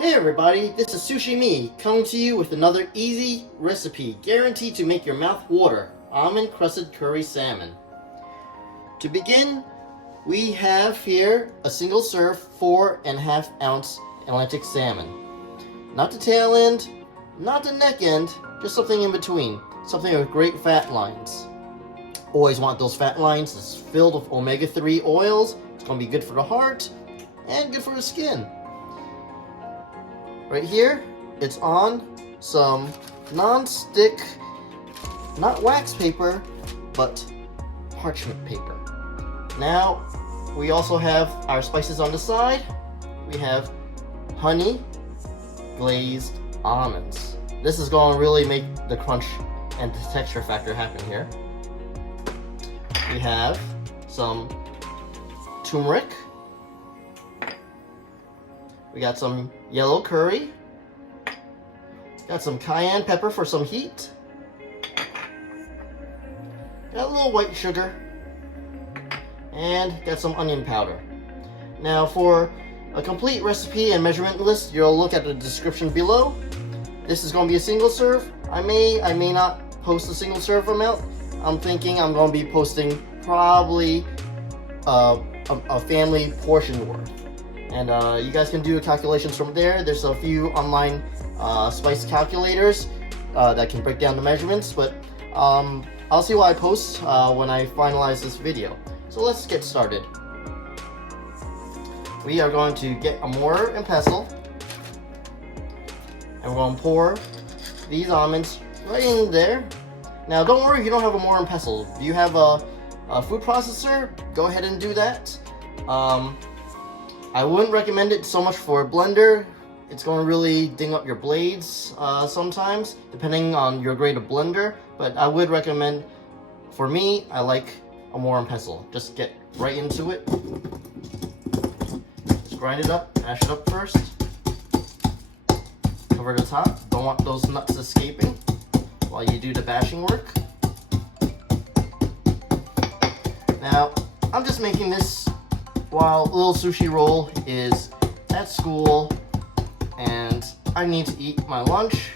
Hey everybody, this is Sushi-Me, coming to you with another easy recipe, guaranteed to make your mouth water, Almond Crusted Curry Salmon. To begin, we have here a single serve 4.5 ounce Atlantic salmon. Not the tail end, not the neck end, just something in between, something with great fat lines. Always want those fat lines. It's filled with omega-3 oils, it's going to be good for the heart, and good for the skin. Right here, it's on some non-stick, not wax paper, but parchment paper. Now, we also have our spices on the side. We have honey glazed almonds. This is going to really make the crunch and the texture factor happen here. We have some turmeric. We got some yellow curry. Got some cayenne pepper for some heat. Got a little white sugar. And got some onion powder. Now for a complete recipe and measurement list, you'll look at the description below. This is going to be a single serve. I may not post a single serve amount. I'm thinking I'm going to be posting probably a family portion worth. And you guys can do calculations from there. There's a few online spice calculators that can break down the measurements, but I'll see what I post when I finalize this video. So let's get started. We are going to get a mortar and pestle, and we're going to pour these almonds right in there. Now don't worry if you don't have a mortar and pestle. If you have a food processor, go ahead and do that. I wouldn't recommend it so much for a blender. It's going to really ding up your blades sometimes, depending on your grade of blender. But I would recommend, for me, I like a mortar and pestle. Just get right into it. Just grind it up, mash it up first. Cover the top. Don't want those nuts escaping while you do the bashing work. Now, I'm just making this while little sushi roll is at school and I need to eat my lunch.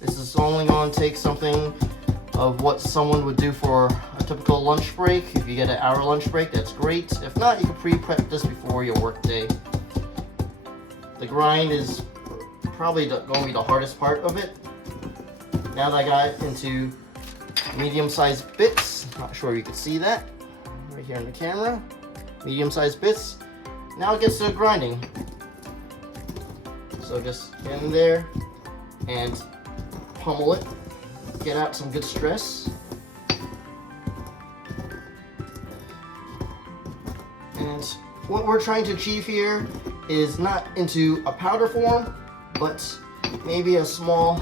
This is only going to take something of what someone would do for a typical lunch break. If you get an hour lunch break, that's great. If not, you can pre-prep this before your work day. The grind is probably going to be the hardest part of it. Now that I got it into medium-sized bits, not sure if you can see that right here in the camera. Medium-sized bits. Now it gets to grinding. So just get in there and pummel it. Get out some good stress. And what we're trying to achieve here is not into a powder form, but maybe a small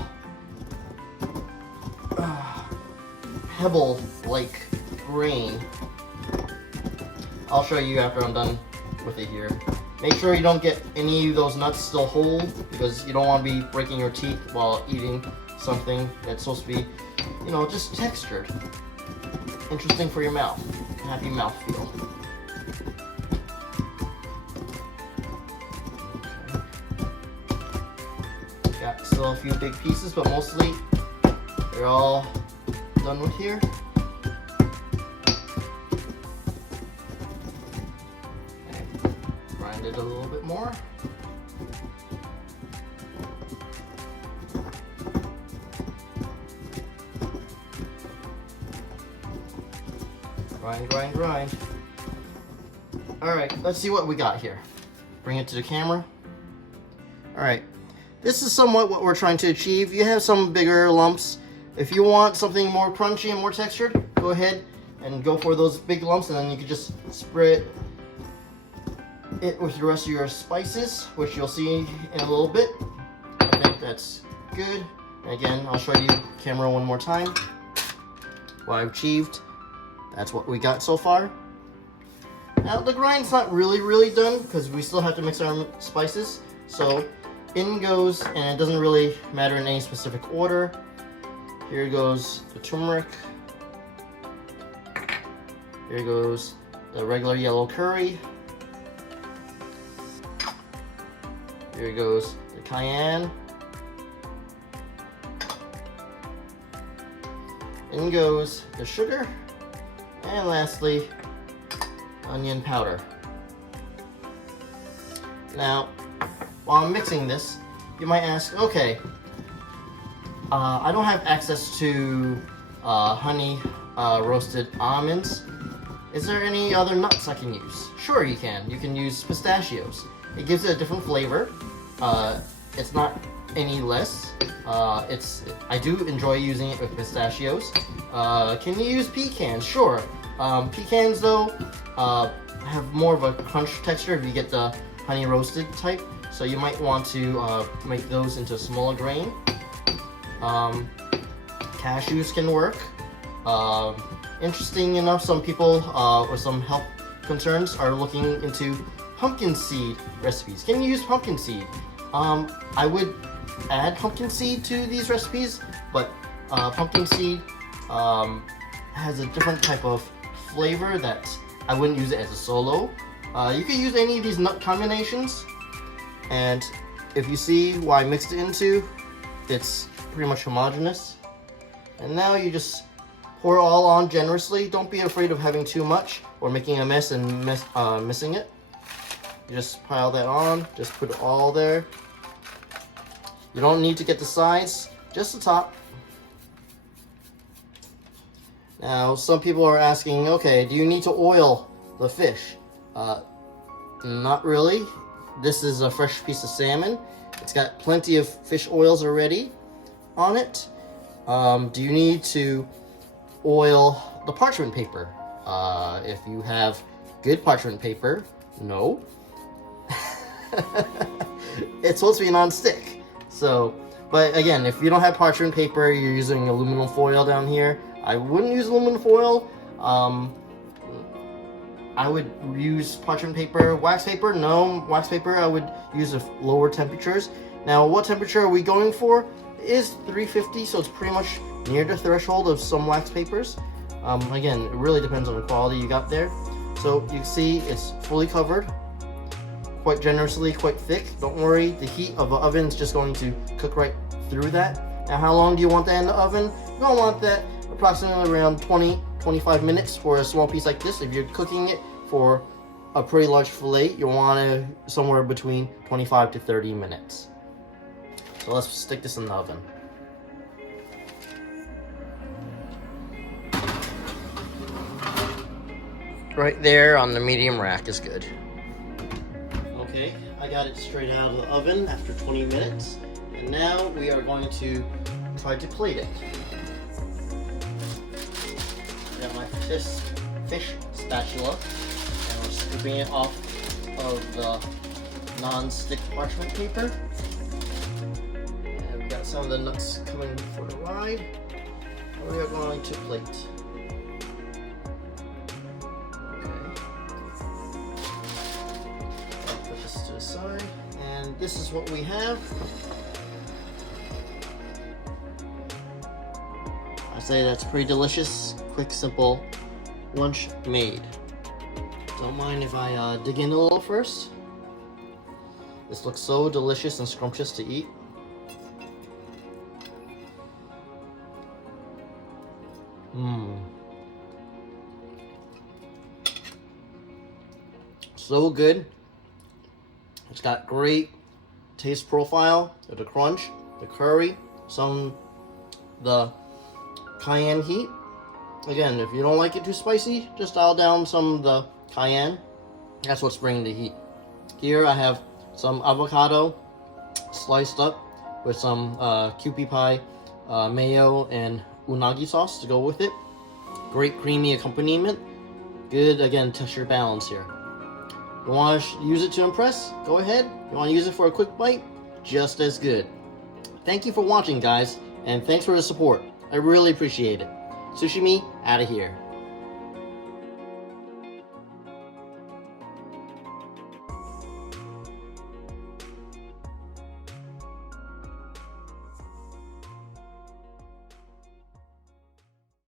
pebble-like grain. I'll show you after I'm done with it here. Make sure you don't get any of those nuts still whole, because you don't want to be breaking your teeth while eating something that's supposed to be, you know, just textured. Interesting for your mouth. Happy mouthfeel. Okay. Got still a few big pieces, but mostly they're all done with here. It a little bit more. Grind, grind, grind. Alright, let's see what we got here. Bring it to the camera. Alright, this is somewhat what we're trying to achieve. You have some bigger lumps. If you want something more crunchy and more textured, go ahead and go for those big lumps, and then you can just spread it with the rest of your spices, which you'll see in a little bit. I think that's good. And again, I'll show you camera one more time. What I've achieved. That's what we got so far. Now the grind's not really done because we still have to mix our spices. So in goes, and it doesn't really matter in any specific order. Here goes the turmeric. Here goes the regular yellow curry. Here goes the cayenne. In goes the sugar. And lastly, onion powder. Now, while I'm mixing this, you might ask, okay, I don't have access to honey roasted almonds. Is there any other nuts I can use? Sure, you can. You can use pistachios. It gives it a different flavor. It's not any less. I do enjoy using it with pistachios. Can you use pecans? Sure. Pecans though have more of a crunch texture if you get the honey roasted type. So you might want to make those into smaller grain. Cashews can work. Interesting enough, some people with some health concerns are looking into pumpkin seed recipes. Can you use pumpkin seed? I would add pumpkin seed to these recipes, but pumpkin seed has a different type of flavor that I wouldn't use it as a solo. You can use any of these nut combinations, and if you see what I mixed it into, it's pretty much homogeneous. And now you just pour it all on generously. Don't be afraid of having too much or making a mess and missing it. You just pile that on, just put it all there. You don't need to get the sides, just the top. Now, some people are asking, okay, do you need to oil the fish? Not really. This is a fresh piece of salmon. It's got plenty of fish oils already on it. Do you need to oil the parchment paper? If you have good parchment paper, no. It's supposed to be non-stick. So, but again, if you don't have parchment paper, you're using aluminum foil down here. I wouldn't use aluminum foil. I would use parchment paper. Wax paper, no. Wax paper, I would use lower temperatures. Now, what temperature are we going for? It is 350, so it's pretty much near the threshold of some wax papers. Again, it really depends on the quality you got there. So you can see it's fully covered, quite generously, quite thick. Don't worry, the heat of the oven is just going to cook right through that. Now, how long do you want that in the oven? You're going to want that approximately around 20-25 minutes for a small piece like this. If you're cooking it for a pretty large fillet, you'll want it somewhere between 25 to 30 minutes. So let's stick this in the oven. Right there on the medium rack is good. Okay, I got it straight out of the oven after 20 minutes. And now we are going to try to plate it. I got my fish spatula, and we're scooping it off of the non-stick parchment paper. And we've got some of the nuts coming for the ride. We are going to plate. Side, and this is what we have. I say that's pretty delicious, quick, simple lunch made. Don't mind if I dig in a little first. This looks so delicious and scrumptious to eat. So good. It's got great taste profile with the crunch, the curry, the cayenne heat. Again, if you don't like it too spicy, just dial down some of the cayenne. That's what's bringing the heat. Here I have some avocado sliced up with some kewpie pie, mayo, and unagi sauce to go with it. Great creamy accompaniment. Good, again, texture balance here. You want to use it to impress? Go ahead. You want to use it for a quick bite? Just as good. Thank you for watching, guys, and thanks for the support. I really appreciate it. Sushi-Me, out of here.